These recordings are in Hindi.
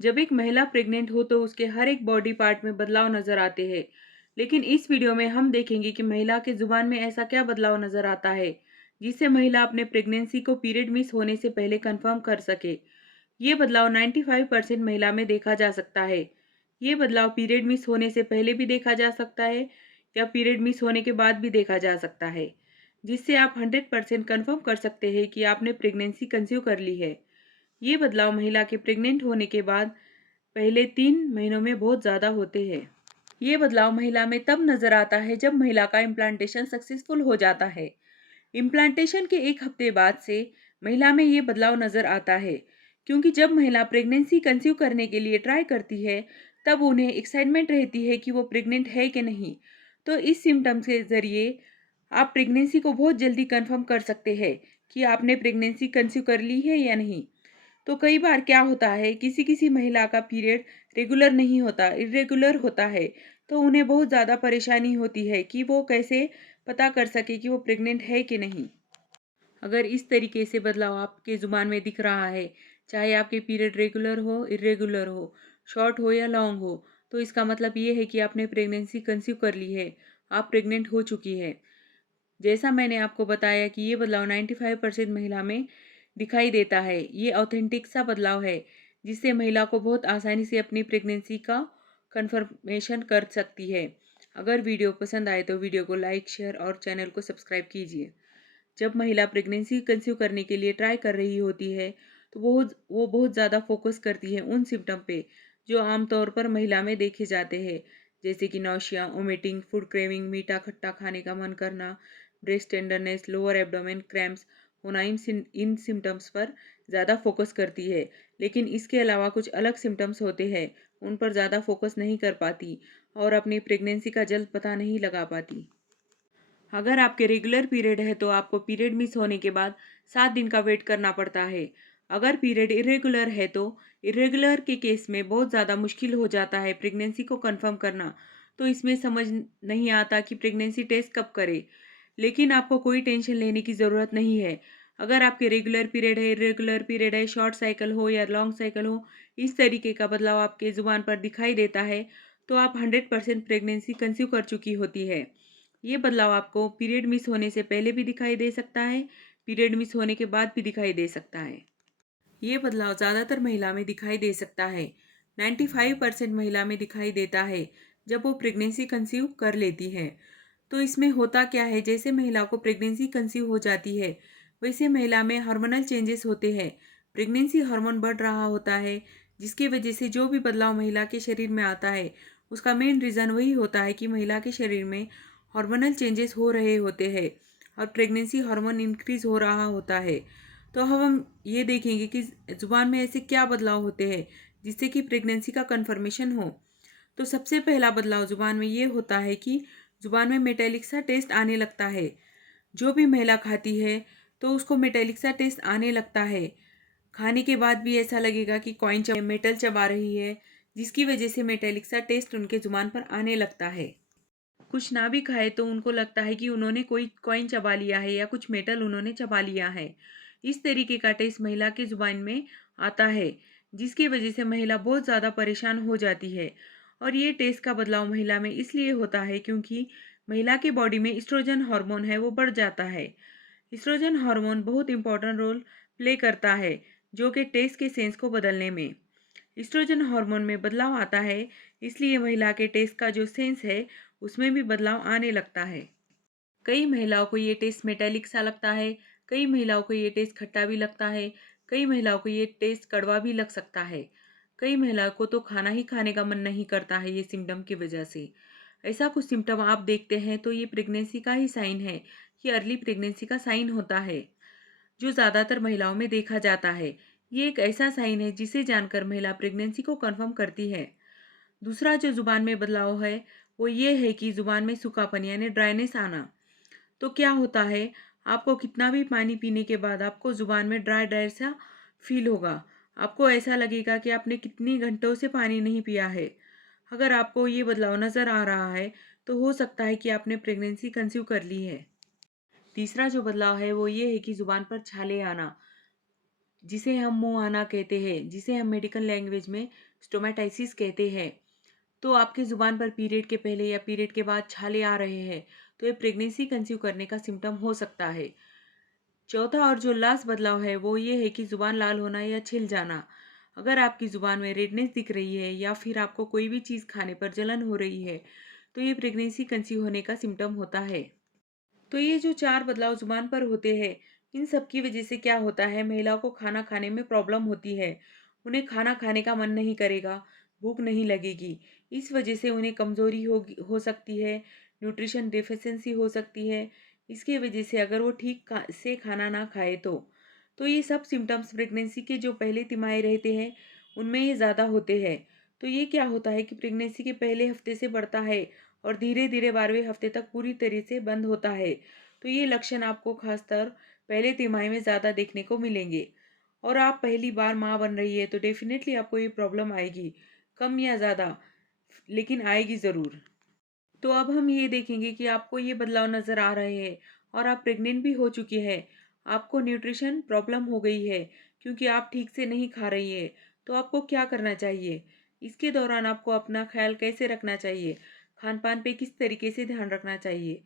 जब एक महिला प्रेग्नेंट हो तो उसके हर एक बॉडी पार्ट में बदलाव नजर आते हैं। लेकिन इस वीडियो में हम देखेंगे कि महिला के जुबान में ऐसा क्या बदलाव नजर आता है जिससे महिला अपने प्रेगनेंसी को पीरियड मिस होने से पहले कंफर्म कर सके। ये बदलाव 95% महिला में देखा जा सकता है। ये बदलाव पीरियड मिस होने से पहले भी देखा जा सकता है या पीरियड मिस होने के बाद भी देखा जा सकता है, जिससे आप 100% कंफर्म कर सकते हैं कि आपने प्रेगनेंसी कंसीव कर ली है। ये बदलाव महिला के प्रेग्नेंट होने के बाद पहले 3 महीनों में बहुत ज़्यादा होते हैं। ये बदलाव महिला में तब नजर आता है जब महिला का इम्प्लांटेशन सक्सेसफुल हो जाता है। इम्प्लांटेशन के 1 हफ्ते बाद से महिला में ये बदलाव नजर आता है, क्योंकि जब महिला प्रेगनेंसी कंसीव करने के लिए ट्राई करती है तब उन्हें एक्साइटमेंट रहती है कि वो प्रेग्नेंट है कि नहीं। तो इस सिम्टम्स के ज़रिए आप प्रेगनेंसी को बहुत जल्दी कंफर्म कर सकते हैं कि आपने प्रेगनेंसी कंसीव कर ली है या नहीं। तो कई बार क्या होता है, किसी किसी महिला का पीरियड रेगुलर नहीं होता, इरेगुलर होता है। तो उन्हें बहुत ज़्यादा परेशानी होती है कि वो कैसे पता कर सके कि वो प्रेग्नेंट है कि नहीं। अगर इस तरीके से बदलाव आपके ज़ुबान में दिख रहा है, चाहे आपके पीरियड रेगुलर हो, इरेगुलर हो, शॉर्ट हो या लॉन्ग हो, तो इसका मतलब ये है कि आपने प्रेगनेंसी कंसीव कर ली है, आप प्रेग्नेंट हो चुकी है। जैसा मैंने आपको बताया कि ये बदलाव 95% महिला में दिखाई देता है। ये ऑथेंटिक सा बदलाव है जिससे महिला को बहुत आसानी से अपनी प्रेगनेंसी का कंफर्मेशन कर सकती है। अगर वीडियो पसंद आए तो वीडियो को लाइक, शेयर और चैनल को सब्सक्राइब कीजिए। जब महिला प्रेगनेंसी कंसीव करने के लिए ट्राई कर रही होती है तो वो बहुत ज़्यादा फोकस करती है उन सिम्टम पे जो आमतौर पर महिला में देखे जाते हैं, जैसे कि नौशिया, वोमिटिंग, फूड क्रेविंग, मीठा खट्टा खाने का मन करना, breast tenderness, lower abdomen cramps होना। इन सिम्टम्स पर ज़्यादा फोकस करती है। लेकिन इसके अलावा कुछ अलग सिम्टम्स होते हैं, उन पर ज़्यादा फोकस नहीं कर पाती और अपनी प्रेगनेंसी का जल्द पता नहीं लगा पाती। अगर आपके रेगुलर पीरियड है तो आपको पीरियड मिस होने के बाद 7 दिन का वेट करना पड़ता है। अगर पीरियड इरेगुलर है तो इरेगुलर के केस में बहुत ज़्यादा मुश्किल हो जाता है प्रेगनेंसी को कंफर्म करना। तो इसमें समझ नहीं आता कि प्रेगनेंसी टेस्ट कब करे। लेकिन आपको कोई टेंशन लेने की ज़रूरत नहीं है। अगर आपके रेगुलर पीरियड है, इरेगुलर पीरियड है, शॉर्ट साइकिल हो या लॉन्ग साइकिल हो, इस तरीके का बदलाव आपके ज़ुबान पर दिखाई देता है तो आप 100% प्रेगनेंसी कंसीव कर चुकी होती है। ये बदलाव आपको पीरियड मिस होने से पहले भी दिखाई दे सकता है, पीरियड मिस होने के बाद भी दिखाई दे सकता है। ये बदलाव ज़्यादातर महिला में दिखाई दे सकता है। 95% महिला में दिखाई देता है जब वो प्रेगनेंसी कंसीव कर लेती है। तो इसमें होता क्या है, जैसे महिला को प्रेगनेंसी कंसीव हो जाती है वैसे महिला में हार्मोनल चेंजेस होते हैं। प्रेगनेंसी हार्मोन बढ़ रहा होता है, जिसकी वजह से जो भी बदलाव महिला के शरीर में आता है उसका मेन रीज़न वही होता है कि महिला के शरीर में हार्मोनल चेंजेस हो रहे होते हैं और प्रेगनेंसी हार्मोन इंक्रीज हो रहा होता है। तो हम ये देखेंगे कि ज़ुबान में ऐसे क्या बदलाव होते हैं जिससे कि प्रेगनेंसी का कन्फर्मेशन हो। तो सबसे पहला बदलाव ज़ुबान में ये होता है कि ज़ुबान में मेटेलिक सा टेस्ट आने लगता है। जो भी महिला खाती है तो उसको मेटेलिक सा टेस्ट आने लगता है। खाने के बाद भी ऐसा लगेगा कि मेटल चबा रही है, जिसकी वजह से मेटेलिक सा टेस्ट उनके ज़ुबान पर आने लगता है। कुछ ना भी खाए तो उनको लगता है कि उन्होंने कोई कॉइन चबा लिया है या कुछ मेटल उन्होंने चबा लिया है। इस तरीके का टेस्ट महिला की जुबान में आता है, जिसकी वजह से महिला बहुत ज़्यादा परेशान हो जाती है। और ये टेस्ट का बदलाव महिला में इसलिए होता है क्योंकि महिला के बॉडी में इस्ट्रोजन हार्मोन है वो बढ़ जाता है। इस्ट्रोजन हार्मोन बहुत इंपॉर्टेंट रोल प्ले करता है जो कि टेस्ट के सेंस को बदलने में। इस्ट्रोजन हार्मोन में बदलाव आता है, इसलिए महिला के टेस्ट का जो सेंस है उसमें भी बदलाव आने लगता है। कई महिलाओं को ये टेस्ट मेटालिक सा लगता है, कई महिलाओं को ये टेस्ट खट्टा भी लगता है, कई महिलाओं को ये टेस्ट कड़वा भी लग सकता है। कई महिलाओं को तो खाना ही खाने का मन नहीं करता है ये सिम्टम की वजह से। ऐसा कुछ सिम्टम आप देखते हैं तो ये प्रेगनेंसी का ही साइन है, ये अर्ली प्रेगनेंसी का साइन होता है जो ज़्यादातर महिलाओं में देखा जाता है। ये एक ऐसा साइन है जिसे जानकर महिला प्रेगनेंसी को कंफर्म करती है। दूसरा जो ज़ुबान में बदलाव है वो ये है कि ज़ुबान में सूखापन यानी ड्राइनेस आना। तो क्या होता है, आपको कितना भी पानी पीने के बाद आपको ज़ुबान में ड्राई ड्राई सा फील होगा। आपको ऐसा लगेगा कि आपने कितने घंटों से पानी नहीं पिया है। अगर आपको ये बदलाव नज़र आ रहा है तो हो सकता है कि आपने प्रेगनेंसी कंसीव कर ली है। तीसरा जो बदलाव है वो ये है कि ज़ुबान पर छाले आना। जिसे हम मुंह आना कहते हैं, जिसे हम मेडिकल लैंग्वेज में स्टोमेटाइसिस कहते हैं। तो आपकी ज़ुबान पर पीरियड के पहले या पीरियड के बाद छाले आ रहे हैं, तो ये प्रेगनेंसी कंसीव करने का सिम्पटम हो सकता है। चौथा और जो लास्ट बदलाव है वो ये है कि ज़ुबान लाल होना या छिल जाना। अगर आपकी ज़ुबान में रेडनेस दिख रही है या फिर आपको कोई भी चीज़ खाने पर जलन हो रही है, तो ये प्रेगनेंसी कंसीव होने का सिम्पटम होता है। तो ये जो 4 बदलाव ज़ुबान पर होते हैं, इन सब की वजह से क्या होता है, महिलाओं को खाना खाने में प्रॉब्लम होती है। उन्हें खाना खाने का मन नहीं करेगा, भूख नहीं लगेगी। इस वजह से उन्हें कमज़ोरी हो सकती है, न्यूट्रिशन डेफिशिएंसी हो सकती है। इसकी वजह से अगर वो ठीक से खाना ना खाए तो। तो ये सब सिम्पटम्स प्रेगनेंसी के जो पहले तिमाही रहते हैं, उनमें ये ज़्यादा होते हैं। तो ये क्या होता है कि प्रेगनेंसी के पहले हफ्ते से बढ़ता है और धीरे-धीरे 12वें हफ्ते तक पूरी तरह से बंद होता है। तो ये लक्षण आपको खासकर पहले तिमाही में ज़्यादा देखने को मिलेंगे। और आप पहली बार माँ बन रही है तो डेफ़िनेटली आपको ये प्रॉब्लम आएगी, कम या ज़्यादा, लेकिन आएगी ज़रूर। तो अब हम ये देखेंगे कि आपको ये बदलाव नज़र आ रहे हैं और आप प्रेग्नेंट भी हो चुकी हैं। आपको न्यूट्रिशन प्रॉब्लम हो गई है क्योंकि आप ठीक से नहीं खा रही हैं। तो आपको क्या करना चाहिए? इसके दौरान आपको अपना ख़्याल कैसे रखना चाहिए? खान-पान पे किस तरीके से ध्यान रखना चाहिए?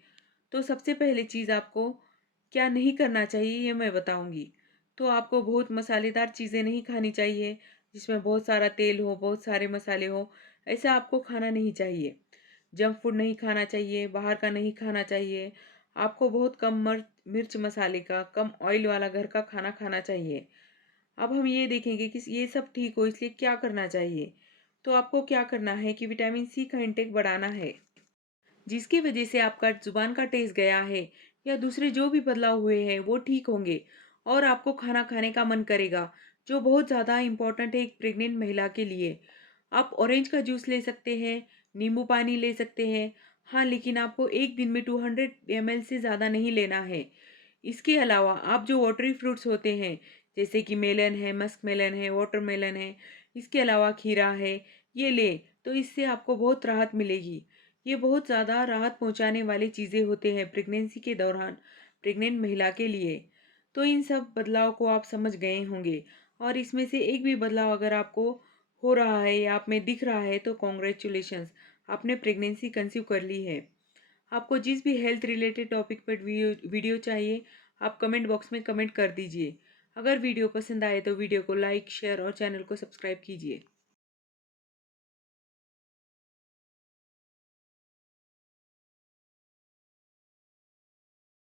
तो सबसे पहली चीज़ आपको क्या नहीं करना चाहिए ये मैं बताऊँगी। तो आपको बहुत मसालेदार चीज़ें नहीं खानी चाहिए, जिसमें बहुत सारा तेल हो, बहुत सारे मसाले हो, ऐसा आपको खाना नहीं चाहिए। जंक फूड नहीं खाना चाहिए, बाहर का नहीं खाना चाहिए। आपको बहुत कम मिर्च मसाले का, कम ऑयल वाला घर का खाना खाना चाहिए। अब हम ये देखेंगे कि ये सब ठीक हो इसलिए क्या करना चाहिए? तो आपको क्या करना है कि विटामिन सी का इंटेक बढ़ाना है। जिसकी वजह से आपका ज़ुबान का टेस्ट गया है या दूसरे जो भी बदलाव हुए हैं वो ठीक होंगे और आपको खाना खाने का मन करेगा, जो बहुत ज़्यादा इम्पोर्टेंट है एक प्रेग्नेंट महिला के लिए। आप ऑरेंज का जूस ले सकते हैं, नींबू पानी ले सकते हैं। हाँ, लेकिन आपको एक दिन में 200 ml से ज़्यादा नहीं लेना है। इसके अलावा आप जो वाटरी फ्रूट्स होते हैं, जैसे कि मेलन है, मस्क मेलन है, वाटरमेलन है, इसके अलावा खीरा है, ये लें, तो इससे आपको बहुत राहत मिलेगी। ये बहुत ज़्यादा राहत पहुँचाने वाली चीज़ें होते हैं प्रेगनेंसी के दौरान प्रेग्नेंट महिला के लिए। तो इन सब बदलाव को आप समझ गए होंगे और इसमें से एक भी बदलाव अगर आपको हो रहा है या आप में दिख रहा है तो कॉन्ग्रेचुलेशंस, आपने प्रेगनेंसी कंसीव कर ली है। आपको जिस भी हेल्थ रिलेटेड टॉपिक पर वीडियो चाहिए, आप कमेंट बॉक्स में कमेंट कर दीजिए। अगर वीडियो पसंद आए तो वीडियो को लाइक, शेयर और चैनल को सब्सक्राइब कीजिए।